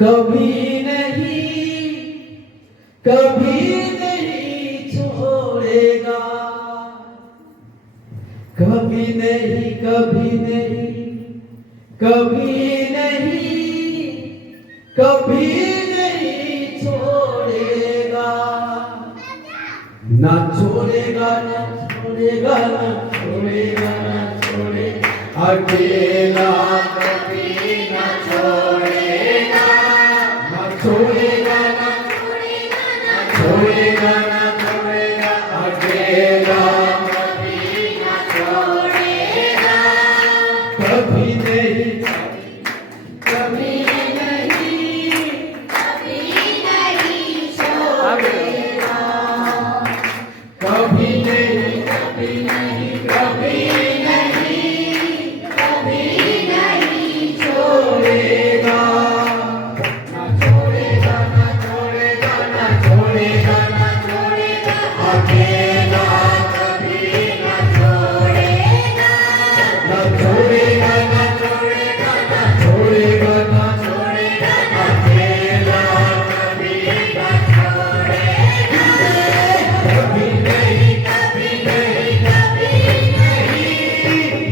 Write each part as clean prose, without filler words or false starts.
कभी नहीं छोड़ेगा, कभी नहीं, कभी नहीं, कभी नहीं, कभी नहीं छोड़ेगा, ना छोड़ेगा, ना छोड़ेगा, ना छोड़ेगा, ना छोड़ेगा, अकेला कभी ना छोड़ेगा, ना छोड़ेगा, ना छोड़ेगा, ना छोड़ेगा, ना छोड़ेगा, अकेला कभी ना छोड़ेगा, कभी नहीं, कभी नहीं, कभी नहीं छोड़ेगा, कभी नहीं, कभी नहीं, कभी नहीं, कभी नहीं छोड़ेगा, ना छोड़ेगा, ना छोड़ेगा, ना छोड़ेगा, ना छोड़ेगा, अकेला कभी ना छोड़ेगा, ना छोड़ेगा, ना छोड़ेगा, ना छोड़ेगा, ना छोड़ेगा, अकेला कभी ना छोड़ेगा, कभी नहीं, कभी नहीं, कभी नहीं,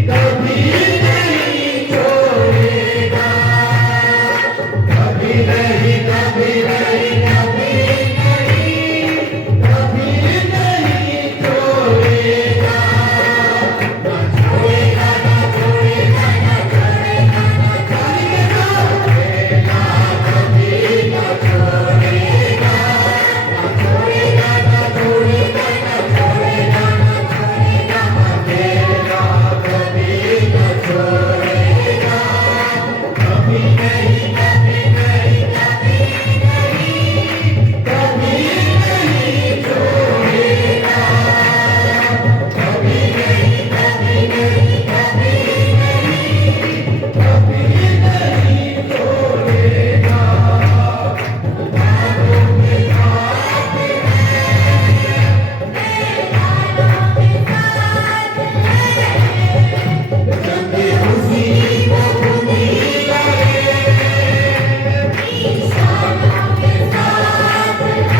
कभी नहीं छोड़ेगा, कभी नहीं, कभी नहीं, कभी नहीं, कभी नहीं छोड़ेगा, ना छोड़ेगा, ना छोड़ेगा, ना छोड़ेगा, ना छोड़ेगा, अकेला कभी ना छोड़ेगा, ना छोड़ेगा, ना छोड़ेगा, ना छोड़ेगा, ना छोड़ेगा, अकेला कभी ना छोड़ेगा, कभी नहीं, कभी नहीं, कभी नहीं, कभी नहीं छोड़ेगा, कभी नहीं, कभी नहीं, कभी नहीं, कभी नहीं छोड़ेगा, बाहों में साथ है, जंगे खुशी को भूमि लगे, इंसानों के साथ है,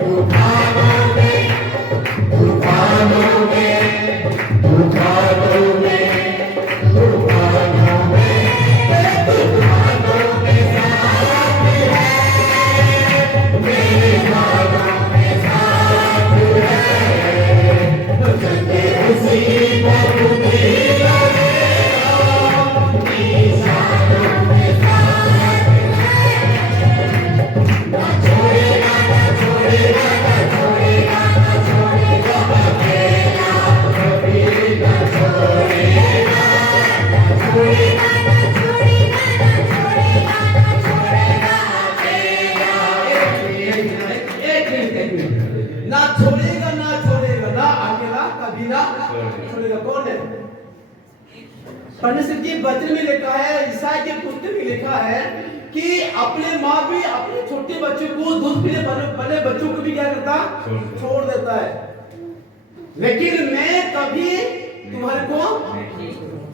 तूफानों में, तूफानों में, तूफानों में, तूफानों में, तूफानों के साथ है, मेरे बालों के साथ है, जंगे खुशी को भूमि लगेगा, इंसानों के साथ ना छोड़ेगा, ना छोड़ेगा, ना छोड़ेगा, ना छोड़ेगा, अकेला कभी ना छोड़ेगा, ना छोड़ेगा, ना छोड़ेगा, ना छोड़ेगा, ना छोड़ेगा, अकेला एक मिनट, ना छोड़ेगा, ना छोड़ेगा, ना अकेला कभी ना छोड़ेगा। कौन है? परमेश्वर के वचन में लिखा है, ईसाई के पुस्तक में लिखा है कि अपने माँ भी अपने छोटे बच्चों को, दूध पीने वाले बच्चों को भी क्या करता? छोड़ देता है, लेकिन मैं कभी तुम्हारे को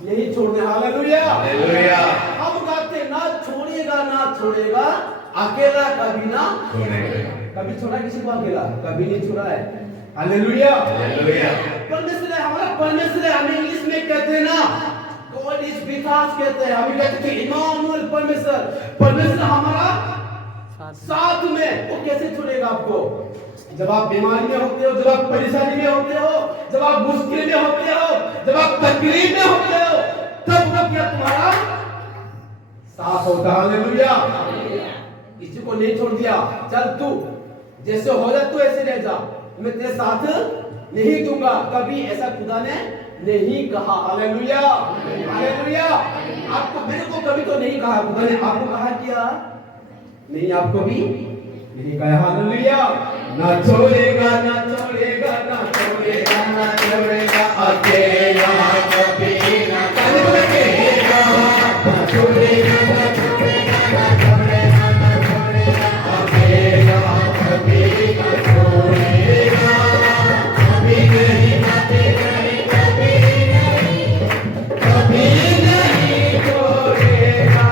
नहीं छोड़ने। Hallelujah, hallelujah. हम कहते हैं ना छोड़ेगा, ना छोड़ेगा, अकेला कभी ना छोड़ेगा। कभी छोड़ा किसी को अकेला? कभी नहीं छोड़ा है। Hallelujah, hallelujah. परमेश्वर है हमारा, परमेश्वर है। हमें इंग्लिश में कहते हैं ना गॉड इज विद अस, कहते हैं। हमें कहते हैं इमानुएल, परमेश्वर, परमेश्वर हमारा साथ में। वो कैसे छोड़ेगा आपको? जब आप बीमारी में होते हो, जब आप परेशानी में होते हो, जब आप मुश्किल में होते हो, जब आप तकलीफ में होते हो, तब वो क्या तुम्हारा साथ होता है। हालेलुया। किसी को नहीं छोड़ दिया, चल तू जैसे हो जा, तू ऐसे रह जा, मैं तेरे साथ नहीं दूंगा, कभी ऐसा खुदा ने नहीं कहा। Hallelujah, hallelujah. आपको, मेरे को कभी तो नहीं कहा खुदा ने, आपको कहा क्या? नहीं, आपको भी नहीं कहा। हालेलुया। ना छोड़ेगा, ना छोड़ेगा, ना छोड़ेगा, ना छोड़ेगा, अकेला कभी ना छोड़ेगा, ना छोड़ेगा, ना छोड़ेगा, ना छोड़ेगा, ना छोड़ेगा, अकेला कभी ना छोड़ेगा, कभी नहीं, कभी नहीं, कभी नहीं, कभी नहीं छोड़ेगा।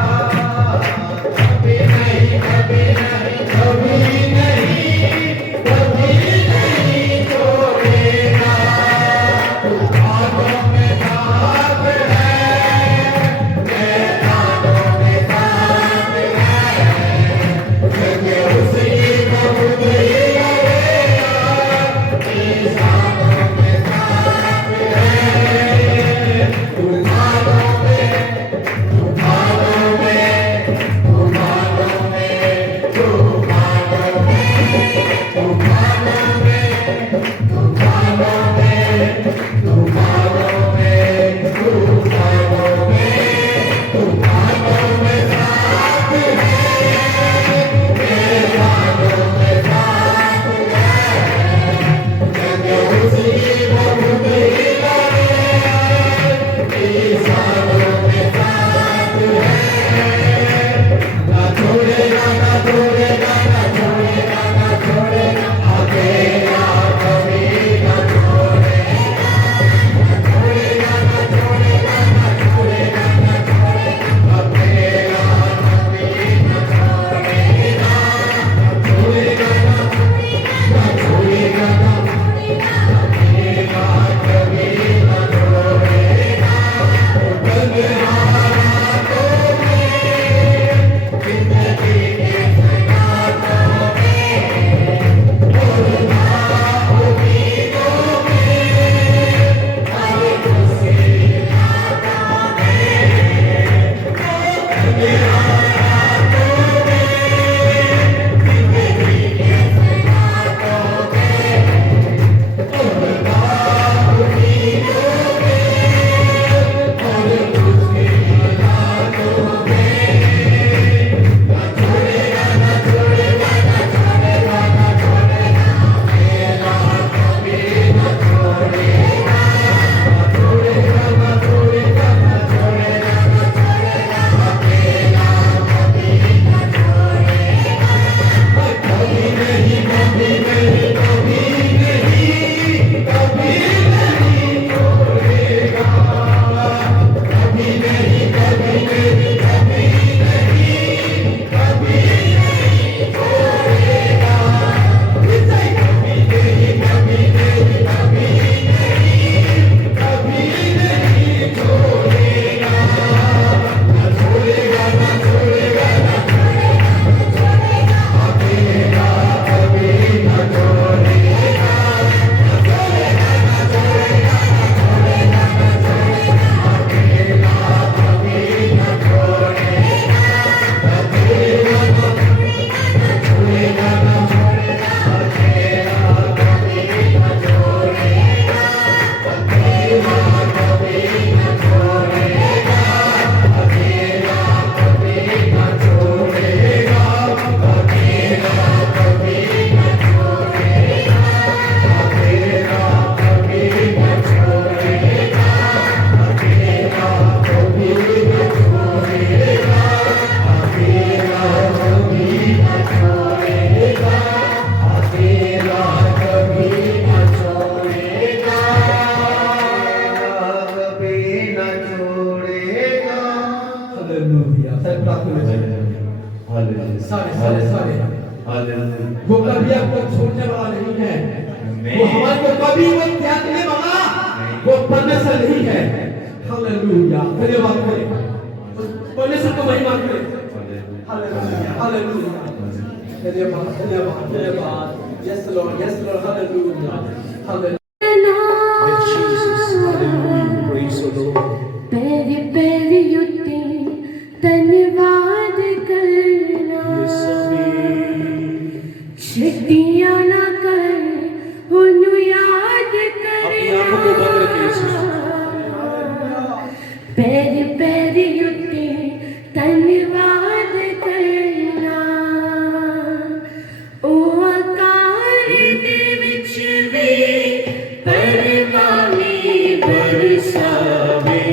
सारे प्रार्थना में जाएं, सारे वो कभी आपको छोड़ने वाला नहीं है, वो हमारे को कभी वो त्यागने वाला वो परमेश्वर नहीं है। हालेलुया, धन्यवाद करें परमेश्वर को महिमा करें। हालेलुया, हालेलुया, धन्यवाद, धन्यवाद, धन्यवाद। Yes Lord, yes Lord, hallelujah, hallelujah. पैरी पैरी युति धन्यवाद करना, छटिया ना कर उन्हें याद करना। पैरी पैरी युति धन्यवाद करना, ओ आकार दे विच भी परमामी बरसावे।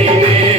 Come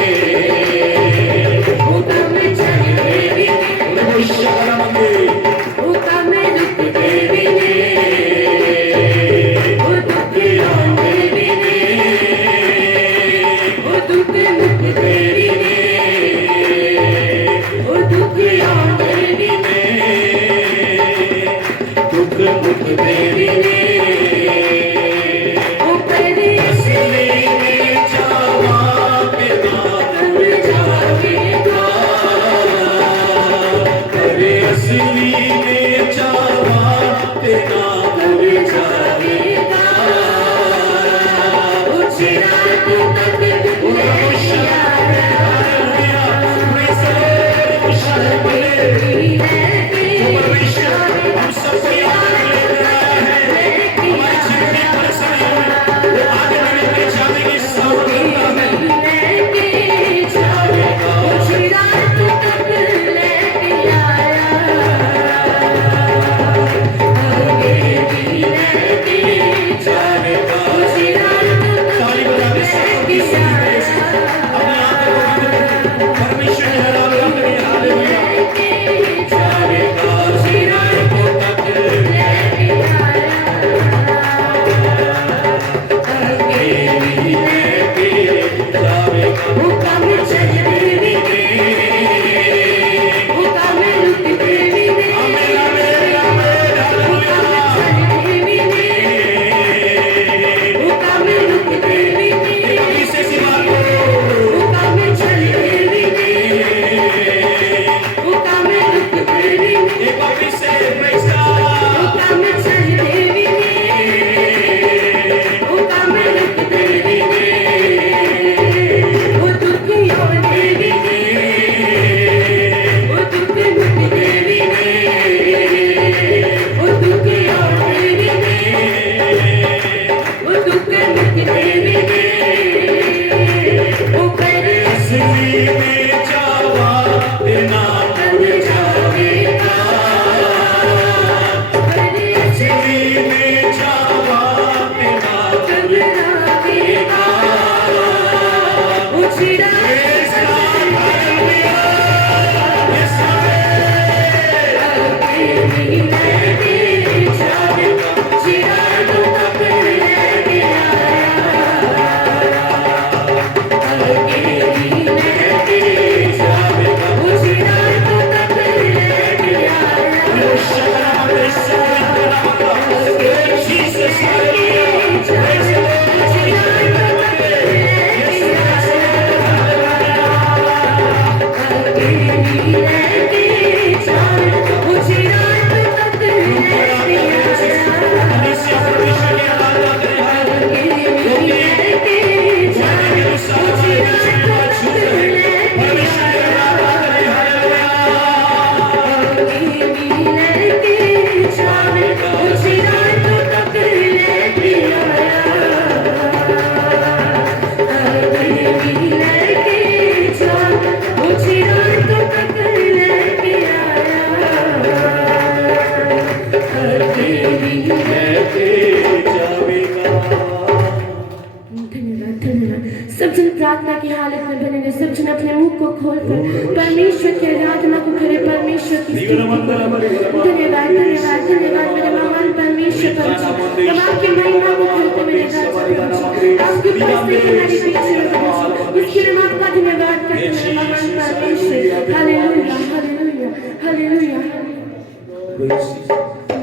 सब जन प्रार्थना की हालत में बने रहे, सब जन अपने मुंह को खोलकर परमेश्वर की आराधना को करे, परमेश्वर की स्तुति करें। धन्यवाद धन्यवाद धन्यवाद मेरे महान परमेश्वर परमेश्वर, हम आपकी महिमा को करते मेरे राजा परमेश्वर, आपकी उपस्थिति हमारे बीच में परमेश्वर, इसके लिए हम आपका धन्यवाद करते हैं मेरे महान परमेश्वर। Hallelujah hallelujah hallelujah.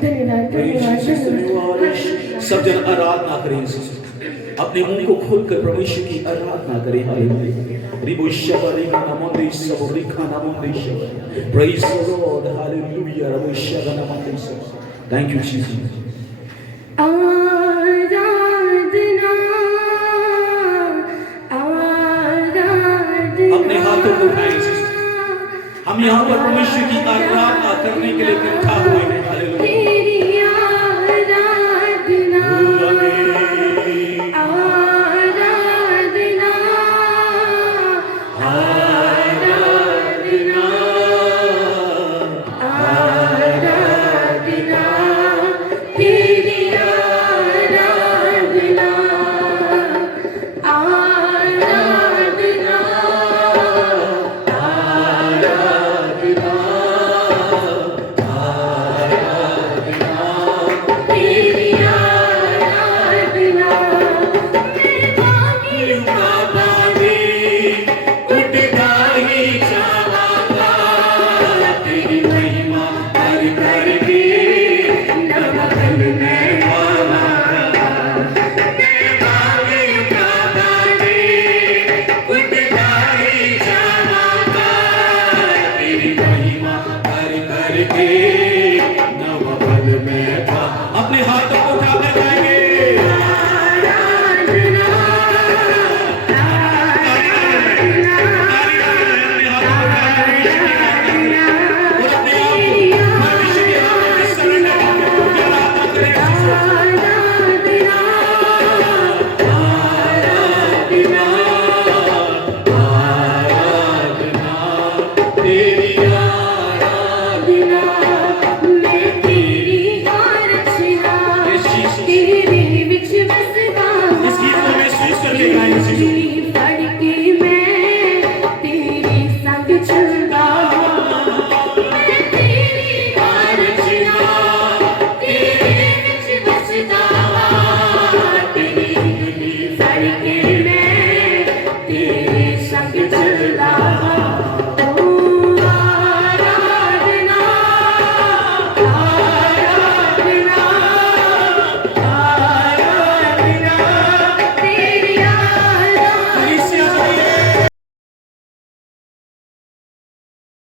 धन्यवाद धन्यवाद धन्यवाद। सब जन आराधना करें, अपने मुंह को खोलकर परमेश्वर की आराधना करें। हालेलुया। रिबोशा रिखाना मोंदेश सब रिखाना मोंदेश। Praise the Lord. हालेलुया। रिबोशा गाना मोंदेश। Thank you Jesus. आराधना आराधना। अपने हाथों को उठाएं। हम यहाँ पर परमेश्वर की आराधना करने के लिए इकट्ठा हुए हैं। हालेलुया। तेरी आराधना